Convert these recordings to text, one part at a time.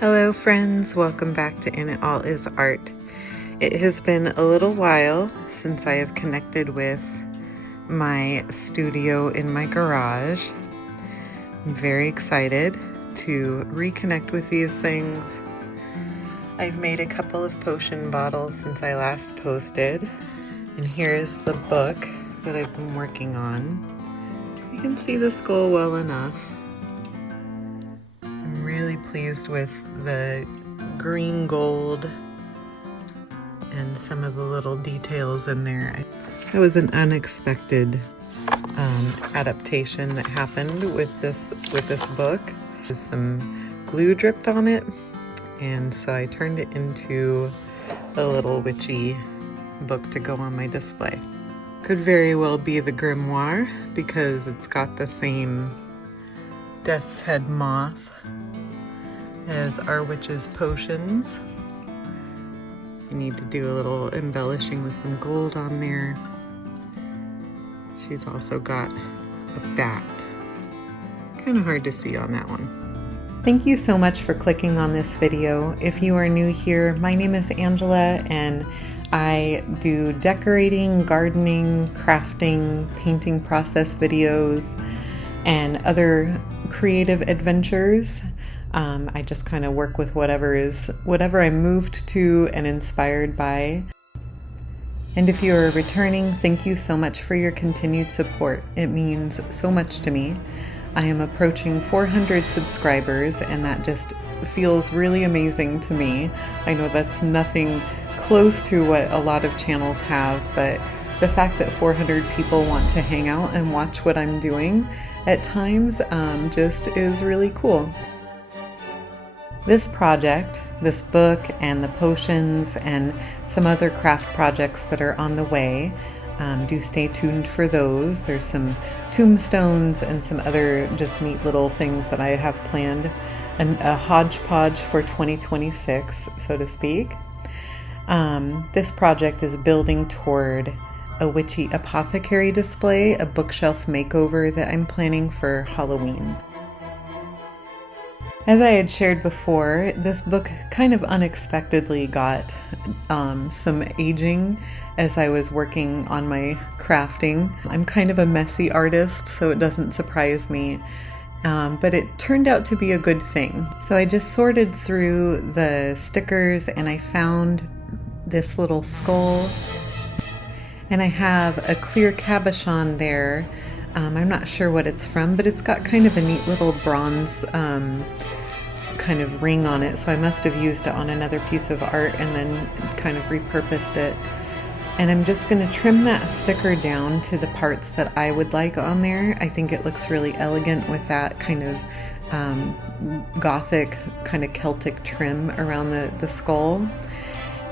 Hello friends, welcome back to In It All Is Art. It has been a little while since I have connected with my studio in my garage. I'm very excited to reconnect with these things. I've made a couple of potion bottles since I last posted, and here's the book that I've been working on. You can see the skull well enough. Really pleased with the green gold and some of the little details in there. It was an unexpected adaptation that happened with this book. There's some glue dripped on it, and so I turned it into a little witchy book to go on my display. Could very well be the grimoire because it's got the same death's head moth as our witch's potions. You need to do a little embellishing with some gold on there. She's also got a bat. Kind of hard to see on that one. Thank you so much for clicking on this video. If you are new here, my name is Angela and I do decorating, gardening, crafting, painting process videos, and other creative adventures. I just kind of work with whatever I'm moved to and inspired by. And if you are returning, thank you so much for your continued support. It means so much to me. I am approaching 400 subscribers, and that just feels really amazing to me. I know that's nothing close to what a lot of channels have, but the fact that 400 people want to hang out and watch what I'm doing at times just is really cool. This project, this book, and the potions and some other craft projects that are on the way, do stay tuned for those. There's some tombstones and some other just neat little things that I have planned, and a hodgepodge for 2026, so to speak. This project is building toward a witchy apothecary display, a bookshelf makeover that I'm planning for Halloween. As I had shared before, this book kind of unexpectedly got some aging as I was working on my crafting. I'm kind of a messy artist, so it doesn't surprise me, but it turned out to be a good thing. So I just sorted through the stickers and I found this little skull, and I have a clear cabochon there. I'm not sure what it's from, but it's got kind of a neat little bronze kind of ring on it, so I must have used it on another piece of art and then kind of repurposed it. And I'm just going to trim that sticker down to the parts that I would like on there. I think it looks really elegant with that kind of gothic, kind of Celtic trim around the skull.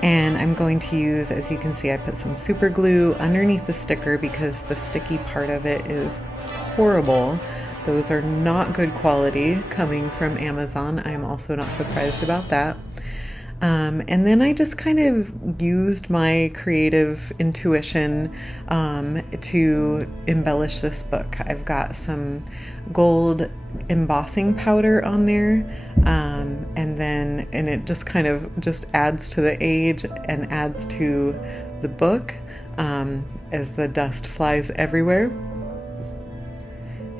And I'm going to use, as you can see, I put some super glue underneath the sticker because the sticky part of it is horrible. Those are not good quality coming from Amazon. I'm also not surprised about that. And then I just kind of used my creative intuition to embellish this book. I've got some gold embossing powder on there, and it just kind of just adds to the age and adds to the book as the dust flies everywhere.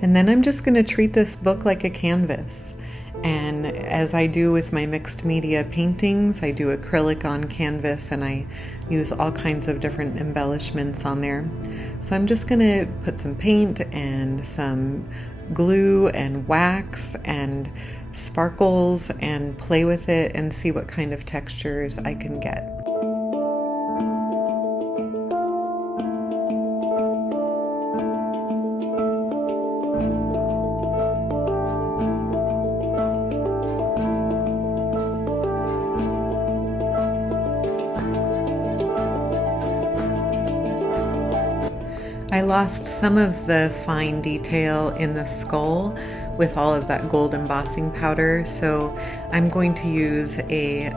And then I'm just going to treat this book like a canvas. And as I do with my mixed media paintings, I do acrylic on canvas and I use all kinds of different embellishments on there. So I'm just going to put some paint and some glue and wax and sparkles and play with it and see what kind of textures I can get. I lost some of the fine detail in the skull with all of that gold embossing powder, so I'm going to use a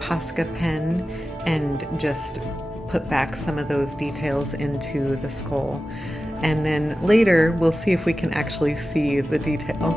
Posca pen and just put back some of those details into the skull. And then later we'll see if we can actually see the detail.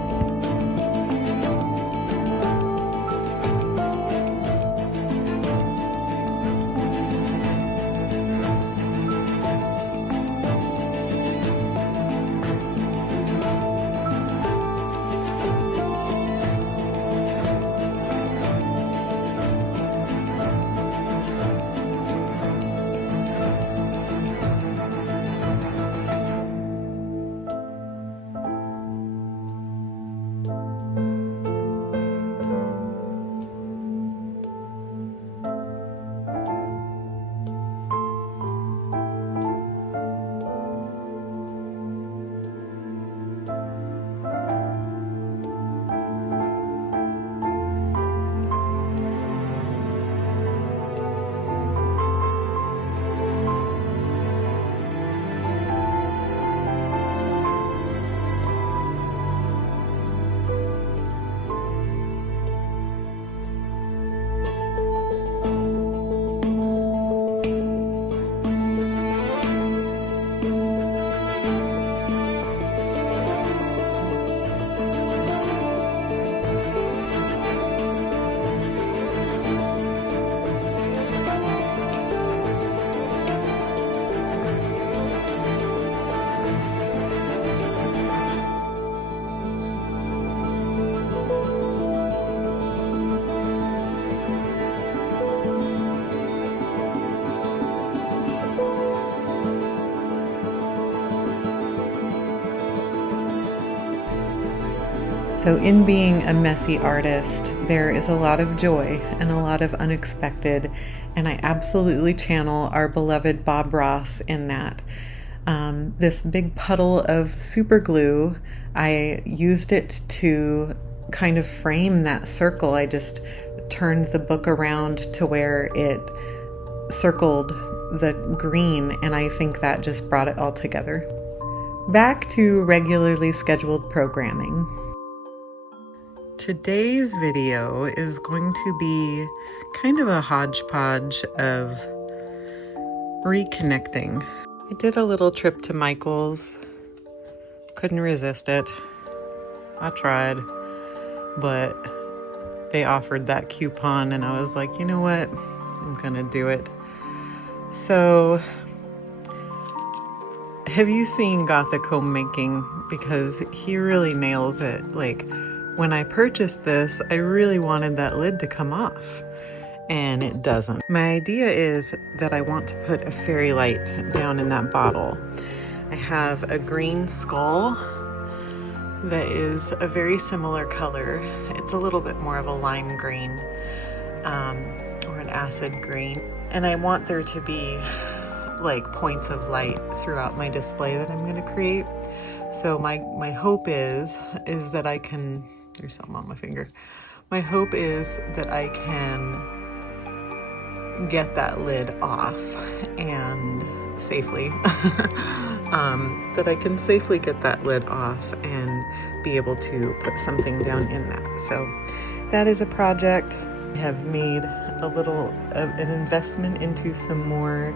So in being a messy artist, there is a lot of joy and a lot of unexpected, and I absolutely channel our beloved Bob Ross in that. This big puddle of super glue, I used it to kind of frame that circle. I just turned the book around to where it circled the green, and I think that just brought it all together. Back to regularly scheduled programming. Today's video is going to be kind of a hodgepodge of reconnecting. I did a little trip to Michael's. Couldn't resist it. I tried, but they offered that coupon and I was like, you know what? I'm gonna do it. So, have you seen Gothic Homemaking? Because he really nails it. Like, when I purchased this, I really wanted that lid to come off, and it doesn't. My idea is that I want to put a fairy light down in that bottle. I have a green skull that is a very similar color. It's a little bit more of a lime green, or an acid green. And I want there to be like points of light throughout my display that I'm gonna create. So my hope is that I can, there's something on my finger. My hope is that I can get that lid off and safely, that I can safely get that lid off and be able to put something down in that. So that is a project. I have made a little of an investment into some more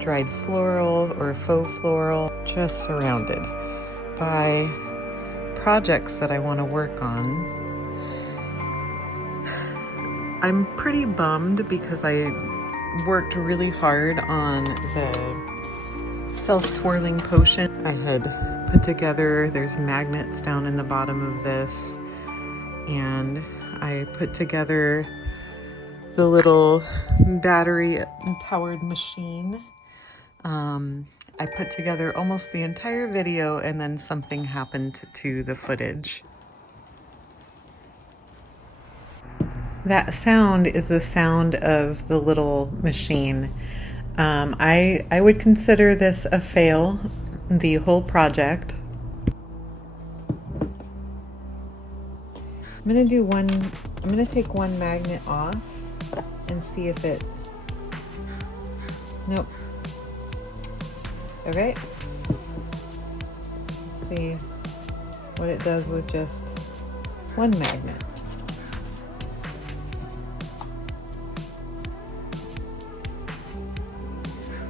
dried floral or faux floral, just surrounded by projects that I want to work on. I'm pretty bummed because I worked really hard on the Self-Swirling potion. I had put together, there's magnets down in the bottom of this, and I put together the little battery powered machine. I put together almost the entire video, and then something happened to the footage. That sound is the sound of the little machine. I would consider this a fail, the whole project. I'm gonna take one magnet off and see if it, nope. Okay, let's see what it does with just one magnet.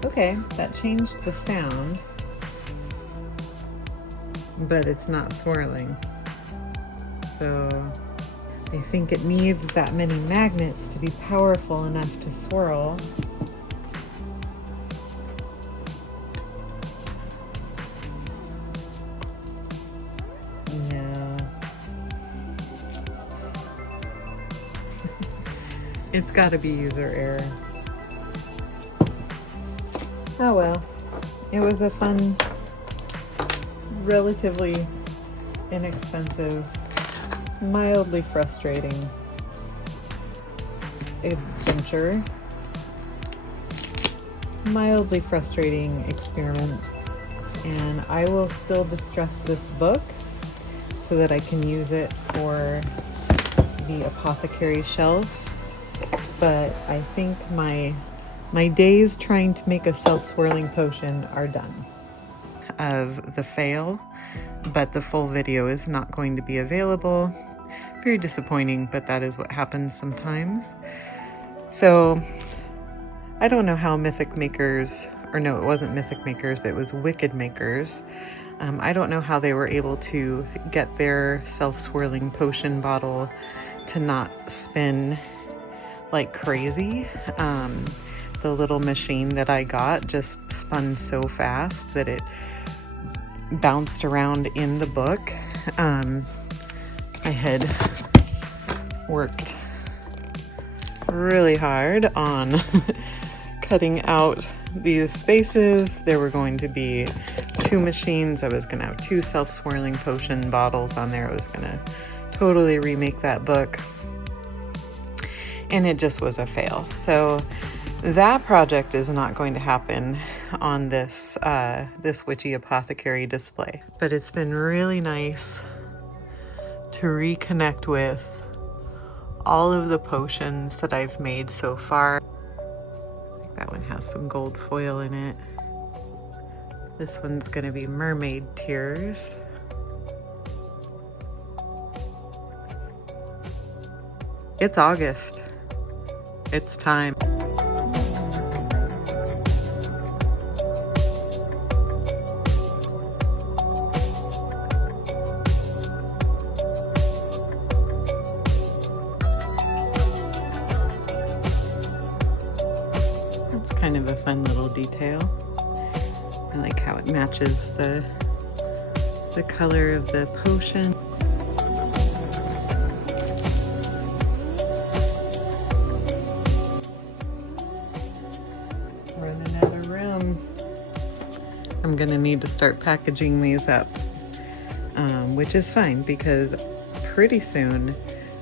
Okay, that changed the sound, but it's not swirling. So I think it needs that many magnets to be powerful enough to swirl. No. It's gotta be user error. Oh well, it was a fun, relatively inexpensive, mildly frustrating adventure, mildly frustrating experiment, and I will still distress this book so that I can use it for the apothecary shelf, but I think my days trying to make a self-swirling potion are done. Of the fail, but the full video is not going to be available. Very disappointing, but that is what happens sometimes. So I don't know how Mythic Makers, or no, it wasn't Mythic Makers, it was Wicked Makers. I don't know how they were able to get their self-swirling potion bottle to not spin like crazy. The little machine that I got just spun so fast that it bounced around in the book. I had worked really hard on cutting out these spaces. There were going to be 2 machines. I was going to have 2 self-swirling potion bottles on there. I was going to totally remake that book. And it just was a fail. So that project is not going to happen on this this witchy apothecary display. But it's been really nice to reconnect with all of the potions that I've made so far. That one has some gold foil in it. This one's gonna be mermaid tears. It's August. It's time. That's kind of a fun little detail. I like how it matches the color of the potion. Running out of room. I'm gonna need to start packaging these up, which is fine because pretty soon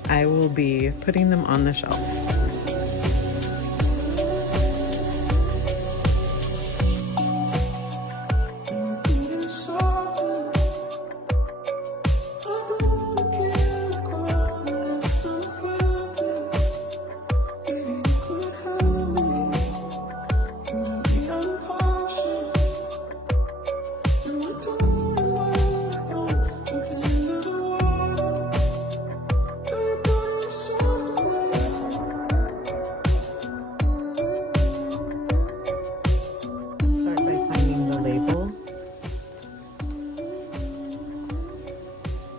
I will be putting them on the shelf.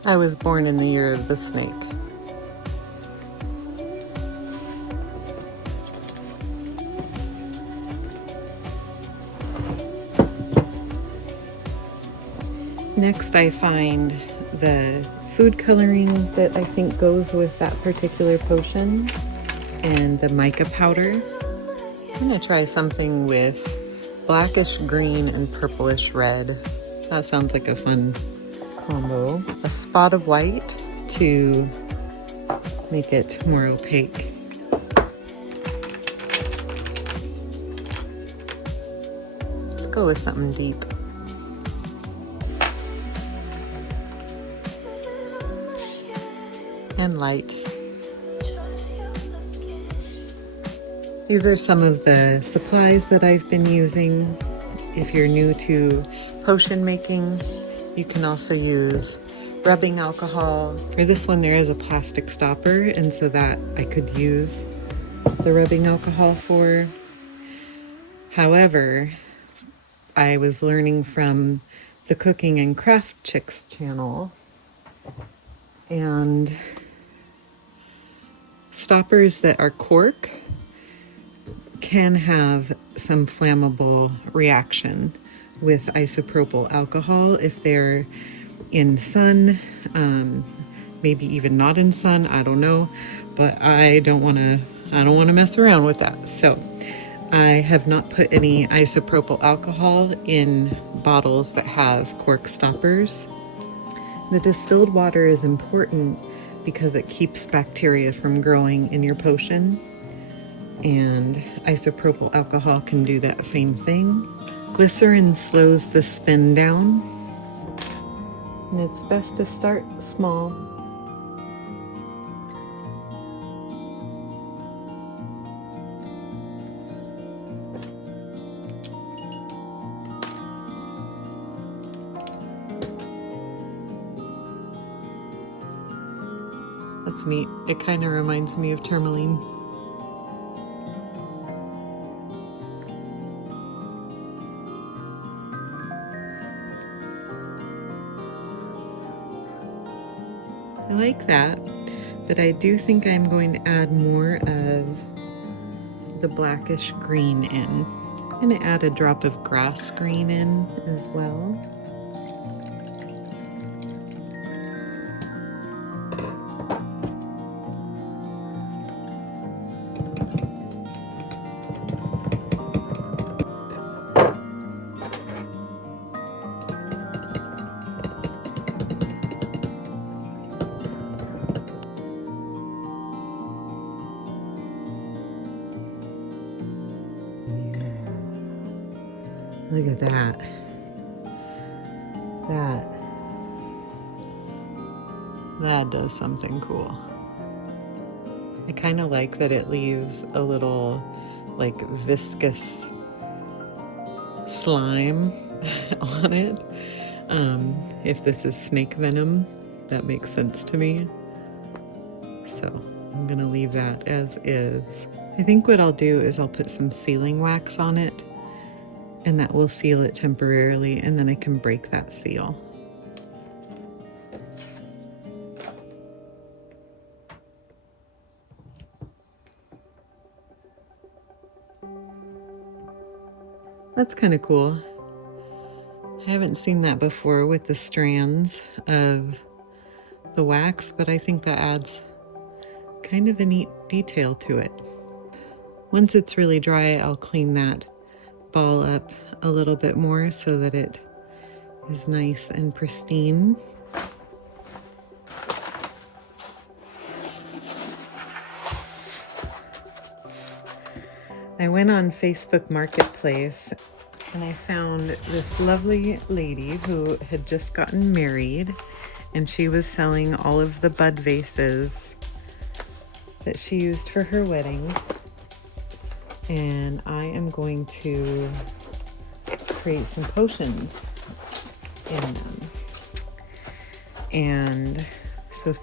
I was born in the year of the snake. Next, I find the food coloring that I think goes with that particular potion and the mica powder. I'm gonna try something with blackish green and purplish red. That sounds like a fun combo. A spot of white to make it more opaque. Let's go with something deep. And light. These are some of the supplies that I've been using. If you're new to potion making, you can also use rubbing alcohol. For this one, there is a plastic stopper, and so that I could use the rubbing alcohol for. However, I was learning from the Cooking and Craft Chicks channel, and stoppers that are cork can have some flammable reaction with isopropyl alcohol if they're in sun, maybe even not in sun, I don't know, but I don't want to mess around with that. So I have not put any isopropyl alcohol in bottles that have cork stoppers. The distilled water is important because it keeps bacteria from growing in your potion, and isopropyl alcohol can do that same thing. Glycerin slows the spin down, and it's best to start small. That's neat. It kind of reminds me of tourmaline. I like that, but I do think I'm going to add more of the blackish green in. I'm going to add a drop of grass green in as well. Look at that. That does something cool. I kind of like that it leaves a little like viscous slime on it. If this is snake venom, that makes sense to me. So I'm gonna leave that as is. I think what I'll do is I'll put some sealing wax on it, and that will seal it temporarily, and then I can break that seal. That's kind of cool. I haven't seen that before with the strands of the wax, but I think that adds kind of a neat detail to it. Once it's really dry, I'll clean that ball up a little bit more so that it is nice and pristine. I went on Facebook Marketplace and I found this lovely lady who had just gotten married, and she was selling all of the bud vases that she used for her wedding. And I am going to create some potions in them. And so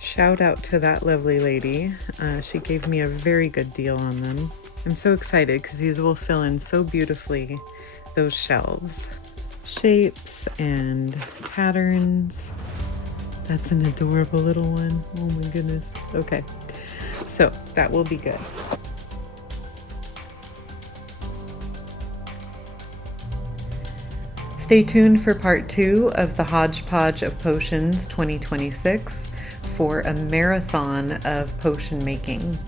shout out to that lovely lady. She gave me a very good deal on them. I'm so excited because these will fill in so beautifully those shelves. Shapes and patterns. That's an adorable little one. Oh my goodness. Okay, so that will be good. Stay tuned for part 2 of the Hodgepodge of Potions 2026 for a marathon of potion making.